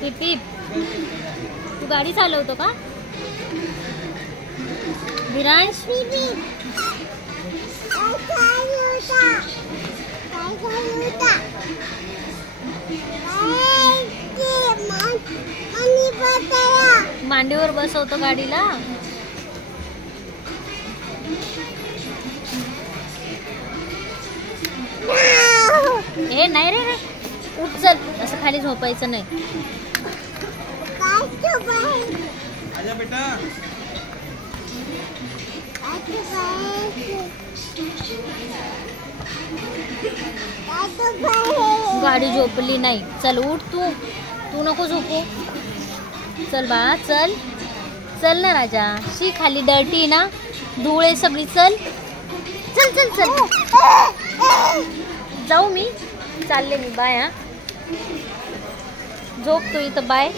Tip tip, तू गाडी चालवतो का विरांश? मांडीवर बसवतो गाडीला. हे नाही रे, उठ चल, असं खाली झोपायचं नाही. गाडी झोपली नाही. चल उठ, तू नको झोपू. चल बा, चल चल ना राजा. शी खाली डर्टी ना, धूळ आहे सगळी. चल चल चल चल, जाऊ मी, चालले मी. बाय. हा, झोप तू इथं. बाय.